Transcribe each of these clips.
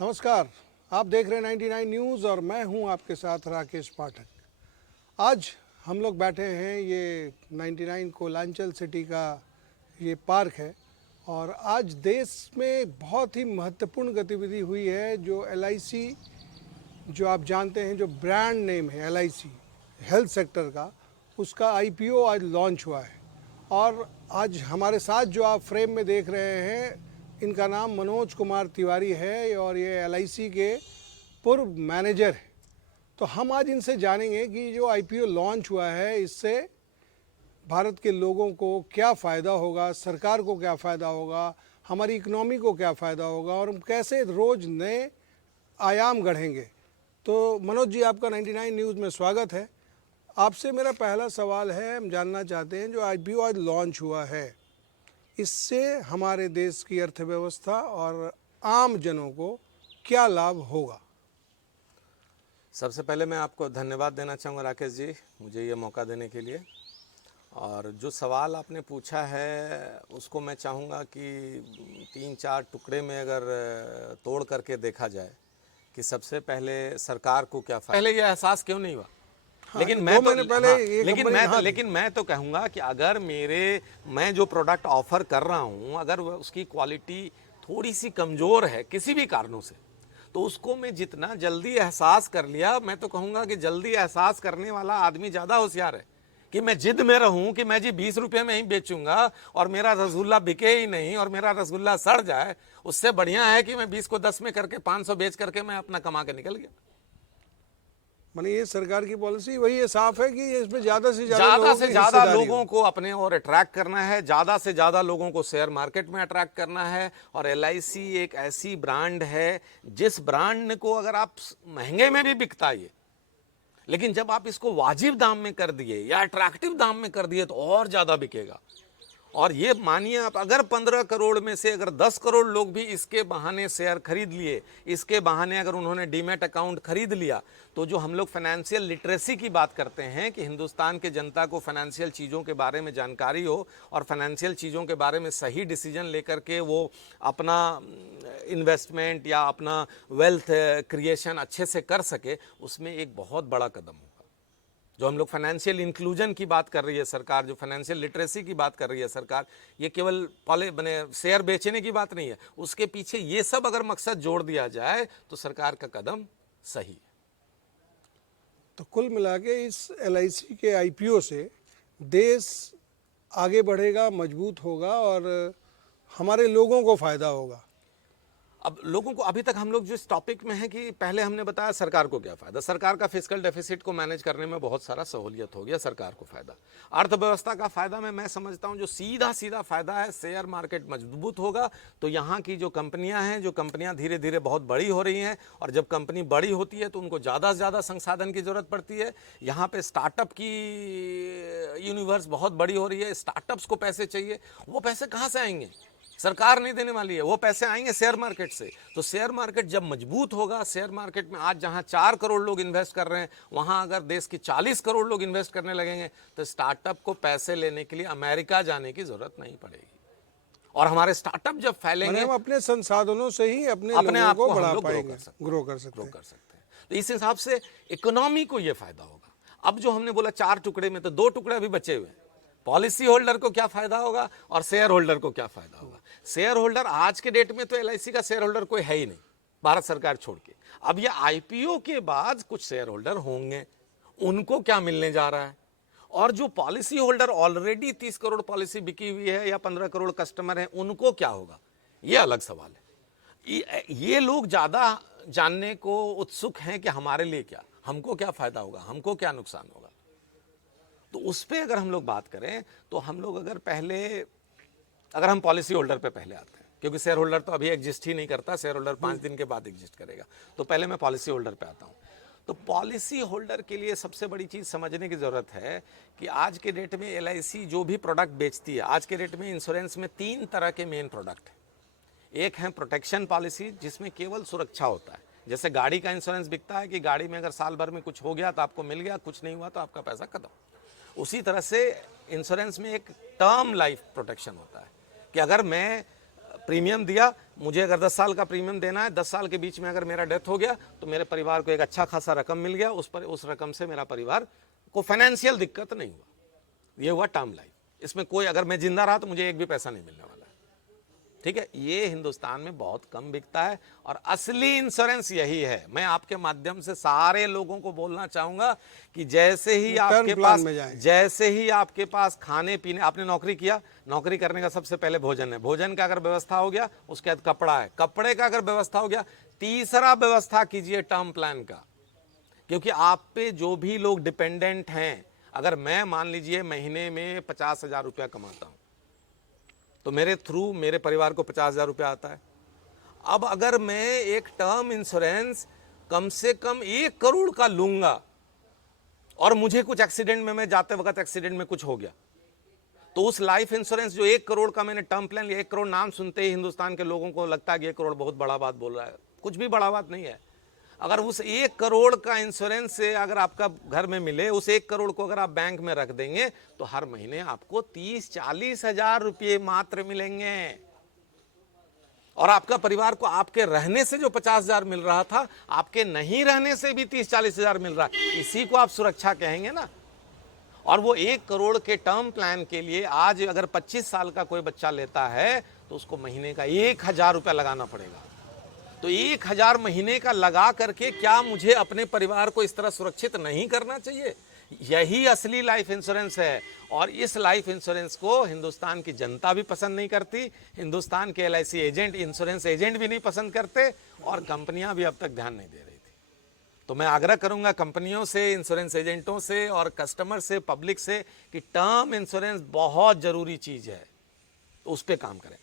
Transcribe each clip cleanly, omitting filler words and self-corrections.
नमस्कार, आप देख रहे हैं 99 न्यूज़ और मैं हूं आपके साथ राकेश पाठक। आज हम लोग बैठे हैं, ये 99 कोलांचल सिटी का ये पार्क है और आज देश में बहुत ही महत्वपूर्ण गतिविधि हुई है। जो LIC, जो आप जानते हैं, जो ब्रांड नेम है LIC हेल्थ सेक्टर का, उसका IPO आज लॉन्च हुआ है। और आज हमारे साथ जो आप फ्रेम में देख रहे हैं, इनका नाम मनोज कुमार तिवारी है और ये LIC के पूर्व मैनेजर हैं। तो हम आज इनसे जानेंगे कि जो IPO लॉन्च हुआ है, इससे भारत के लोगों को क्या फ़ायदा होगा, सरकार को क्या फ़ायदा होगा, हमारी इकनॉमी को क्या फ़ायदा होगा और हम कैसे रोज़ नए आयाम गढ़ेंगे। तो मनोज जी, आपका 99 न्यूज़ में स्वागत है। आपसे मेरा पहला सवाल है, हम जानना चाहते हैं, जो IPO आज लॉन्च हुआ है, इससे हमारे देश की अर्थव्यवस्था और आम जनों को क्या लाभ होगा? सबसे पहले मैं आपको धन्यवाद देना चाहूँगा राकेश जी, मुझे ये मौका देने के लिए। और जो सवाल आपने पूछा है उसको मैं चाहूँगा कि 3-4 टुकड़े में अगर तोड़ करके देखा जाए कि सबसे पहले सरकार को क्या पहले ये एहसास क्यों नहीं हुआ। हाँ, लेकिन मैं तो लेकिन मैं तो कहूँगा कि अगर मैं जो प्रोडक्ट ऑफर कर रहा हूँ, अगर उसकी क्वालिटी थोड़ी सी कमज़ोर है किसी भी कारणों से, तो उसको मैं जितना जल्दी एहसास कर लिया, मैं तो कहूँगा कि जल्दी एहसास करने वाला आदमी ज़्यादा होशियार है। कि मैं जिद में रहूं कि मैं जी 20 रुपये में ही बेचूंगा और मेरा रसगुल्ला बिके ही नहीं और मेरा रसगुल्ला सड़ जाए, उससे बढ़िया है कि मैं 20 को 10 में करके 500 बेच करके मैं अपना कमा के निकल गया। माने ये सरकार की पॉलिसी वही है, साफ है कि इसमें ज़्यादा से ज़्यादा लोगों को अपने और अट्रैक्ट करना है, ज़्यादा से ज़्यादा लोगों को शेयर मार्केट में अट्रैक्ट करना है। और LIC एक ऐसी ब्रांड है जिस ब्रांड को अगर आप महंगे में भी बिकता है, लेकिन जब आप इसको वाजिब दाम में कर दिए या अट्रैक्टिव दाम में कर दिए तो और ज़्यादा बिकेगा। और ये मानिए आप, अगर 15 करोड़ में से अगर 10 करोड़ लोग भी इसके बहाने शेयर खरीद लिए, इसके बहाने अगर उन्होंने डीमैट अकाउंट खरीद लिया, तो जो हम लोग फाइनेंशियल लिटरेसी की बात करते हैं कि हिंदुस्तान के जनता को फाइनेंशियल चीज़ों के बारे में जानकारी हो और फाइनेंशियल चीज़ों के बारे में सही डिसीजन लेकर के वो अपना इन्वेस्टमेंट या अपना वेल्थ क्रिएशन अच्छे से कर सके, उसमें एक बहुत बड़ा कदम होगा। जो हम लोग फाइनेंशियल इंक्लूजन की बात कर रही है सरकार, जो फाइनेंशियल लिटरेसी की बात कर रही है सरकार, ये केवल शेयर बेचने की बात नहीं है, उसके पीछे ये सब अगर मकसद जोड़ दिया जाए तो सरकार का कदम सही है। तो कुल मिला के इस LIC के IPO से देश आगे बढ़ेगा, मजबूत होगा और हमारे लोगों को फ़ायदा होगा। अब लोगों को, अभी तक हम लोग जिस टॉपिक में है कि पहले हमने बताया सरकार को क्या फ़ायदा, सरकार का फिस्कल डेफिसिट को मैनेज करने में बहुत सारा सहूलियत हो गया, सरकार को फ़ायदा। अर्थव्यवस्था का फ़ायदा में मैं समझता हूं जो सीधा सीधा फ़ायदा है, शेयर मार्केट मजबूत होगा तो यहाँ की जो कंपनियां हैं, जो कंपनियां धीरे धीरे बहुत बड़ी हो रही हैं, और जब कंपनी बड़ी होती है तो उनको ज़्यादा से ज़्यादा संसाधन की ज़रूरत पड़ती है। यहाँ पर स्टार्टअप की यूनिवर्स बहुत बड़ी हो रही है, स्टार्टअप्स को पैसे चाहिए, वो पैसे कहाँ से आएंगे? सरकार नहीं देने वाली है, वो पैसे आएंगे शेयर मार्केट से। तो शेयर मार्केट जब मजबूत होगा, शेयर मार्केट में आज जहां 4 करोड़ लोग इन्वेस्ट कर रहे हैं, वहां अगर देश के 40 करोड़ लोग इन्वेस्ट करने लगेंगे तो स्टार्टअप को पैसे लेने के लिए अमेरिका जाने की जरूरत नहीं पड़ेगी। और हमारे स्टार्टअप जब फैलेंगे, हम अपने संसाधनों से ही अपने आप को बढ़ा पाएंगे, ग्रो कर सकते हैं। तो इस हिसाब से इकोनॉमी को यह फायदा होगा। अब जो हमने बोला 4 टुकड़े में, तो 2 टुकड़े अभी बचे हुए हैं। पॉलिसी होल्डर को क्या फायदा होगा और शेयर होल्डर को क्या फायदा होगा। शेयर होल्डर आज के डेट में तो LIC का शेयर होल्डर कोई है ही नहीं, भारत सरकार छोड़ के। अब ये IPO के बाद कुछ शेयर होल्डर होंगे, उनको क्या मिलने जा रहा है। और जो policy holder already 30 crore policy बिकी हुई है या 15 करोड़ कस्टमर हैं, उनको क्या होगा, ये अलग सवाल है। ये लोग ज्यादा जानने को उत्सुक हैं कि हमारे लिए क्या, हमको क्या फायदा होगा, हमको क्या नुकसान होगा। तो उस पर अगर हम लोग बात करें तो हम लोग अगर हम पॉलिसी होल्डर पे पहले आते हैं, क्योंकि शेयर होल्डर तो अभी एग्जिस्ट ही नहीं करता, शेयर होल्डर 5 दिन के बाद एग्जिस्ट करेगा, तो पहले मैं पॉलिसी होल्डर पे आता हूं। तो पॉलिसी होल्डर के लिए सबसे बड़ी चीज़ समझने की ज़रूरत है कि आज के डेट में LIC जो भी प्रोडक्ट बेचती है, आज के डेट में इंश्योरेंस में 3 तरह के मेन प्रोडक्ट हैं। एक है प्रोटेक्शन पॉलिसी, जिसमें केवल सुरक्षा होता है, जैसे गाड़ी का इंश्योरेंस बिकता है कि गाड़ी में अगर साल भर में कुछ हो गया तो आपको मिल गया, कुछ नहीं हुआ तो आपका पैसा खत्म। उसी तरह से इंश्योरेंस में एक टर्म लाइफ प्रोटेक्शन होता है कि अगर मैं प्रीमियम दिया, मुझे अगर 10 साल का प्रीमियम देना है, 10 साल के बीच में अगर मेरा डेथ हो गया तो मेरे परिवार को एक अच्छा खासा रकम मिल गया, उस रकम से मेरा परिवार को फाइनेंशियल दिक्कत नहीं हुआ। ये हुआ टर्म लाइफ। इसमें कोई, अगर मैं जिंदा रहा तो मुझे एक भी पैसा नहीं मिलने वाला है, ठीक है। ये हिंदुस्तान में बहुत कम बिकता है और असली इंश्योरेंस यही है। मैं आपके माध्यम से सारे लोगों को बोलना चाहूंगा कि जैसे ही आपके पास खाने पीने, आपने नौकरी किया, नौकरी करने का सबसे पहले भोजन है, भोजन का अगर व्यवस्था हो गया, उसके बाद कपड़ा है, कपड़े का अगर व्यवस्था हो गया, तीसरा व्यवस्था कीजिए टर्म प्लान का। क्योंकि आप पे जो भी लोग डिपेंडेंट हैं, अगर मैं मान लीजिए महीने में 50,000 रुपया कमाता हूं तो मेरे थ्रू मेरे परिवार को 50,000 रुपया आता है। अब अगर मैं एक टर्म इंश्योरेंस कम से कम 1 करोड़ का लूंगा और मुझे कुछ एक्सीडेंट में, मैं जाते वक्त एक्सीडेंट में कुछ हो गया, तो उस लाइफ इंश्योरेंस जो 1 करोड़ का मैंने टर्म प्लान लिया, 1 करोड़ नाम सुनते ही हिंदुस्तान के लोगों को लगता है कि 1 करोड़ बहुत बड़ा बात बोल रहा है। कुछ भी बड़ा बात नहीं है। अगर उस 1 करोड़ का इंश्योरेंस से अगर आपका घर में मिले, उस 1 करोड़ को अगर आप बैंक में रख देंगे तो हर महीने आपको 30-40 हजार रुपये मात्र मिलेंगे। और आपका परिवार को आपके रहने से जो 50,000 मिल रहा था, आपके नहीं रहने से भी 30-40 हजार मिल रहा है। इसी को आप सुरक्षा कहेंगे ना। और वो 1 करोड़ के टर्म प्लान के लिए आज अगर 25 साल का कोई बच्चा लेता है तो उसको महीने का 1,000 रुपया लगाना पड़ेगा। तो 1,000 महीने का लगा करके क्या मुझे अपने परिवार को इस तरह सुरक्षित नहीं करना चाहिए? यही असली लाइफ इंश्योरेंस है। और इस लाइफ इंश्योरेंस को हिंदुस्तान की जनता भी पसंद नहीं करती, हिंदुस्तान के LIC एजेंट, इंश्योरेंस एजेंट भी नहीं पसंद करते, और कंपनियां भी अब तक ध्यान नहीं दे रही थी। तो मैं आग्रह करूंगा कंपनियों से, इंश्योरेंस एजेंटों से और कस्टमर से, पब्लिक से, कि टर्म इंश्योरेंस बहुत जरूरी चीज है, तो उस पर काम करें।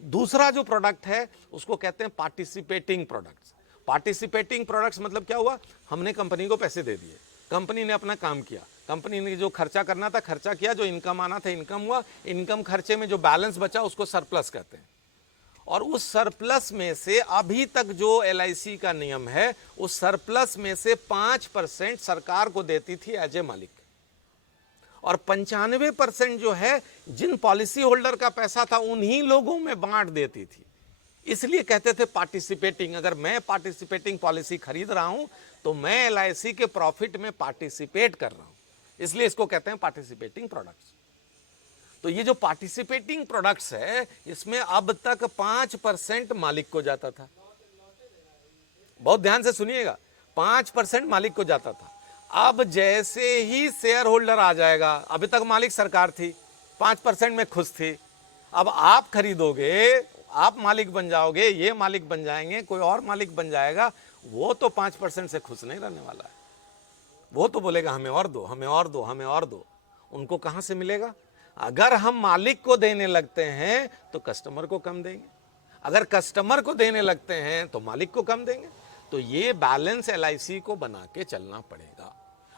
दूसरा जो प्रोडक्ट है उसको कहते हैं पार्टिसिपेटिंग प्रोडक्ट्स। पार्टिसिपेटिंग प्रोडक्ट्स मतलब क्या हुआ? हमने कंपनी को पैसे दे दिए, कंपनी ने अपना काम किया, कंपनी ने जो खर्चा करना था खर्चा किया, जो इनकम आना था इनकम हुआ, इनकम खर्चे में जो बैलेंस बचा उसको सरप्लस कहते हैं। और उस सरप्लस में से अभी तक जो LIC का नियम है, उस सरप्लस में से 5% सरकार को देती थी एज ए मालिक, और 95% जो है जिन पॉलिसी होल्डर का पैसा था उन्हीं लोगों में बांट देती थी। इसलिए कहते थे पार्टिसिपेटिंग। अगर मैं पार्टिसिपेटिंग पॉलिसी खरीद रहा हूं तो मैं LIC के प्रॉफिट में पार्टिसिपेट कर रहा हूं, इसलिए इसको कहते हैं पार्टिसिपेटिंग प्रोडक्ट्स। तो ये जो पार्टिसिपेटिंग प्रोडक्ट्स है, इसमें अब तक 5% मालिक को जाता था। बहुत ध्यान से सुनिएगा, 5% मालिक को जाता था। अब जैसे ही शेयर होल्डर आ जाएगा, अभी तक मालिक सरकार थी, 5% में खुश थी, अब आप खरीदोगे, आप मालिक बन जाओगे, ये मालिक बन जाएंगे, कोई और मालिक बन जाएगा, वो तो 5% से खुश नहीं रहने वाला है। वो तो बोलेगा हमें और दो, हमें और दो, हमें और दो। उनको कहां से मिलेगा? अगर हम मालिक को देने लगते हैं तो कस्टमर को कम देंगे, अगर कस्टमर को देने लगते हैं तो मालिक को कम देंगे। तो ये बैलेंस LIC को बना के चलना पड़ेगा।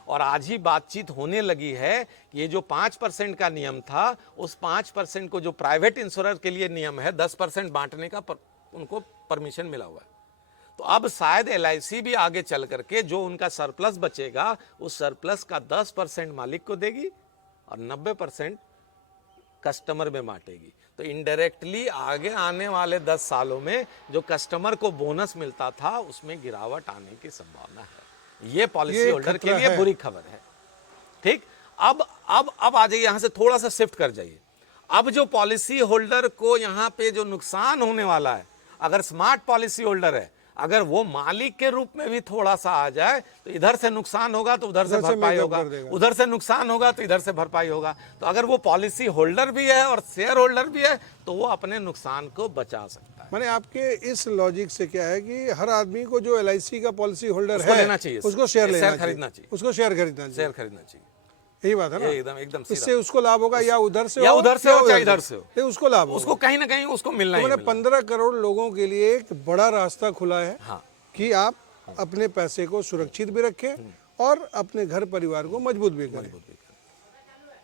और आज ही बातचीत होने लगी है कि ये जो 5% का नियम था, उस 5% को जो प्राइवेट इंश्योरर के लिए नियम है 10% बांटने का उनको परमिशन मिला हुआ है। तो अब शायद LIC भी आगे चल करके जो उनका सरप्लस बचेगा, उस सरप्लस का 10% मालिक को देगी और 90% कस्टमर में बांटेगी। तो इनडायरेक्टली आगे आने वाले 10 सालों में जो कस्टमर को बोनस मिलता था उसमें गिरावट आने की संभावना है। ये पॉलिसी होल्डर के लिए बुरी खबर है। ठीक, अब आ जाइए, यहां से थोड़ा सा शिफ्ट कर जाइए। अब जो पॉलिसी होल्डर को यहां पे जो नुकसान होने वाला है, अगर स्मार्ट पॉलिसी होल्डर है, अगर वो मालिक के रूप में भी थोड़ा सा आ जाए तो इधर से नुकसान होगा तो उधर से भरपाई होगा, उधर से नुकसान होगा तो इधर से भरपाई होगा। तो अगर वो पॉलिसी होल्डर भी है और शेयर होल्डर भी है तो वो अपने नुकसान को बचा सकता है। माने आपके इस लॉजिक से क्या है कि हर आदमी को जो LIC का पॉलिसी होल्डर है लेना चाहिए, उसको शेयर खरीदना चाहिए, उसको शेयर खरीदना चाहिए, शेयर खरीदना चाहिए। यही बात है ना? एकदम इससे उसको लाभ होगा, या उधर से या हो उधर से हो चाहे इधर से हो, उसको लाभ होगा। उसको कहीं ना कहीं उसको मिलना ही मिलना। 15 करोड़ लोगों के लिए एक बड़ा रास्ता खुला है। हाँ, कि आप अपने पैसे को सुरक्षित भी रखें और अपने घर परिवार को मजबूत भी करें।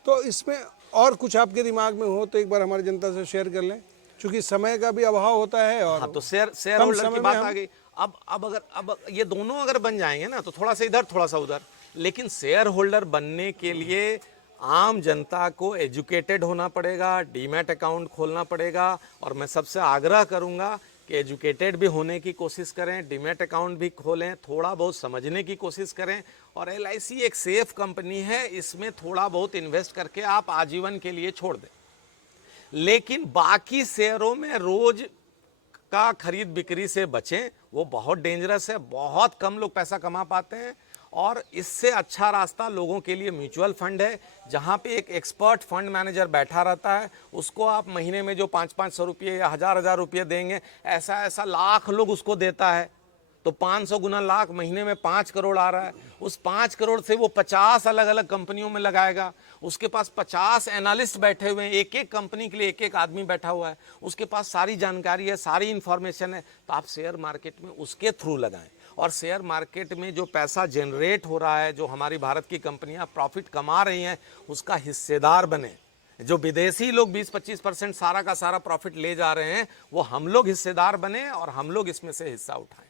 तो इसमें और कुछ आपके दिमाग में हो तो एक बार हमारी जनता से शेयर कर लें, क्योंकि समय का भी अभाव होता है। और हाँ, तो शेयर होल्डर की बात आ गई। अब ये दोनों अगर बन जाएंगे ना तो थोड़ा सा इधर थोड़ा सा उधर, लेकिन शेयर होल्डर बनने के लिए आम जनता को एजुकेटेड होना पड़ेगा, डीमैट अकाउंट खोलना पड़ेगा। और मैं सबसे आग्रह करूंगा कि एजुकेटेड भी होने की कोशिश करें, डीमैट अकाउंट भी खोलें, थोड़ा बहुत समझने की कोशिश करें। और LIC एक सेफ कंपनी है, इसमें थोड़ा बहुत इन्वेस्ट करके आप आजीवन के लिए छोड़ दें। लेकिन बाकी शेयरों में रोज का खरीद बिक्री से बचें, वो बहुत डेंजरस है, बहुत कम लोग पैसा कमा पाते हैं। और इससे अच्छा रास्ता लोगों के लिए म्यूचुअल फंड है, जहां पे एक एक्सपर्ट फंड मैनेजर बैठा रहता है। उसको आप महीने में जो 500-500 रुपये या 1000-1000 रुपये देंगे, ऐसा लाख लोग उसको देता है, तो 500 गुना लाख, महीने में 5 करोड़ आ रहा है। उस 5 करोड़ से वो 50 अलग अलग कंपनियों में लगाएगा। उसके पास 50 एनालिस्ट बैठे हुए हैं, एक एक कंपनी के लिए एक एक आदमी बैठा हुआ है। उसके पास सारी जानकारी है, सारी इंफॉर्मेशन है। तो आप शेयर मार्केट में उसके थ्रू लगाएं। और शेयर मार्केट में जो पैसा जनरेट हो रहा है, जो हमारी भारत की कंपनियां प्रॉफिट कमा रही हैं, उसका हिस्सेदार बने। जो विदेशी लोग 20-25% सारा का सारा प्रॉफिट ले जा रहे हैं, वो हम लोग हिस्सेदार बने और हम लोग इसमें से हिस्सा उठाएं।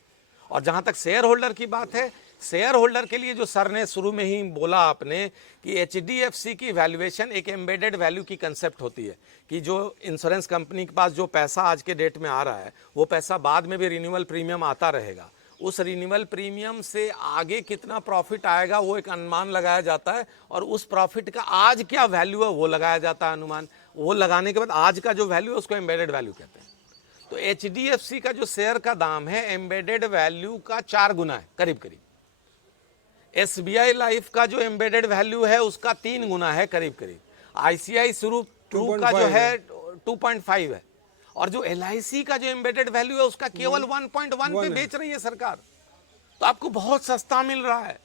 और जहां तक शेयर होल्डर की बात है, शेयर होल्डर के लिए जो सर ने शुरू में ही बोला आपने कि HDFC की वैल्यूएशन एक एम्बेडेड वैल्यू की कंसेप्ट होती है, कि जो इंश्योरेंस कंपनी के पास जो पैसा आज के डेट में आ रहा है, वो पैसा बाद में भी रिन्यूअल प्रीमियम आता रहेगा। उस रिन्यूअल प्रीमियम से आगे कितना प्रॉफिट आएगा वो एक अनुमान लगाया जाता है। और उस प्रॉफिट का आज क्या वैल्यू है वो लगाया जाता है अनुमान। वो लगाने के बाद आज का जो वैल्यू है उसको एम्बेडेड वैल्यू कहते हैं। तो HDFC का जो शेयर का दाम है एम्बेडेड वैल्यू का 4 गुना है करीब करीब। SBI लाइफ का जो एम्बेडेड वैल्यू है उसका 3 गुना है करीब करीब। ICICI ट्रू का जो है 2.5 है। और जो LIC का जो एम्बेडेड वैल्यू है उसका केवल 1.1 पे बेच रही है सरकार। तो आपको बहुत सस्ता मिल रहा है।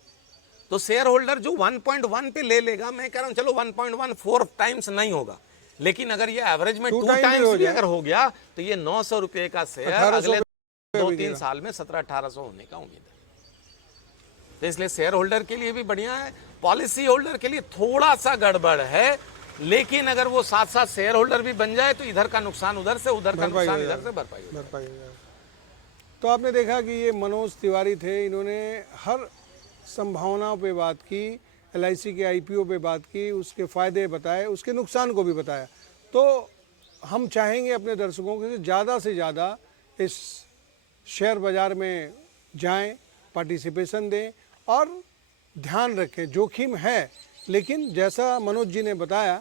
तो शेयर होल्डर जो 1.1 पे ले लेगा, मैं कह रहा हूं चलो 1.14 टाइम्स नहीं होगा, लेकिन अगर ये एवरेज में 2 टाइम्स भी अगर हो गया तो ये 900 रुपए का शेयर अगले 2-3 साल में 1700-1800 होने का उम्मीद है। तो इसलिए शेयर होल्डर के लिए भी बढ़िया है, पॉलिसी होल्डर के लिए थोड़ा सा गड़बड़ है। लेकिन अगर वो साथ साथ शेयर होल्डर भी बन जाए तो इधर का नुकसान उधर से, उधर का नुकसान इधर से भरपाई हो जाए। तो आपने देखा कि ये मनोज तिवारी थे, इन्होंने हर संभावनाओं पे बात की, LIC के IPO पे बात की, उसके फ़ायदे बताए, उसके नुकसान को भी बताया। तो हम चाहेंगे अपने दर्शकों से ज़्यादा इस शेयर बाज़ार में जाएं, पार्टिसिपेशन दें और ध्यान रखें। जोखिम है, लेकिन जैसा मनोज जी ने बताया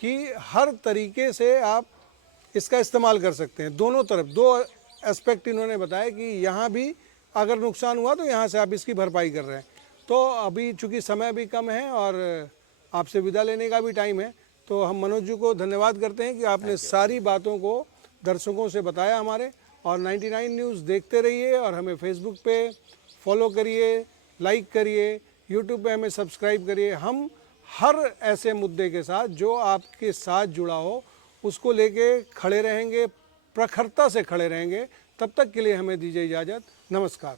कि हर तरीके से आप इसका इस्तेमाल कर सकते हैं। दोनों तरफ 2 एस्पेक्ट इन्होंने बताया कि यहाँ भी अगर नुकसान हुआ तो यहाँ से आप इसकी भरपाई कर रहे हैं। तो अभी चूँकि समय भी कम है और आपसे विदा लेने का भी टाइम है, तो हम मनोज जी को धन्यवाद करते हैं कि आपने सारी बातों को दर्शकों से बताया हमारे। और 99 न्यूज़ देखते रहिए और हमें फेसबुक पे फॉलो करिए, लाइक करिए, यूट्यूब पे हमें सब्सक्राइब करिए। हम हर ऐसे मुद्दे के साथ जो आपके साथ जुड़ा हो उसको लेके खड़े रहेंगे, प्रखरता से खड़े रहेंगे। तब तक के लिए हमें दीजिए इजाज़त। नमस्कार।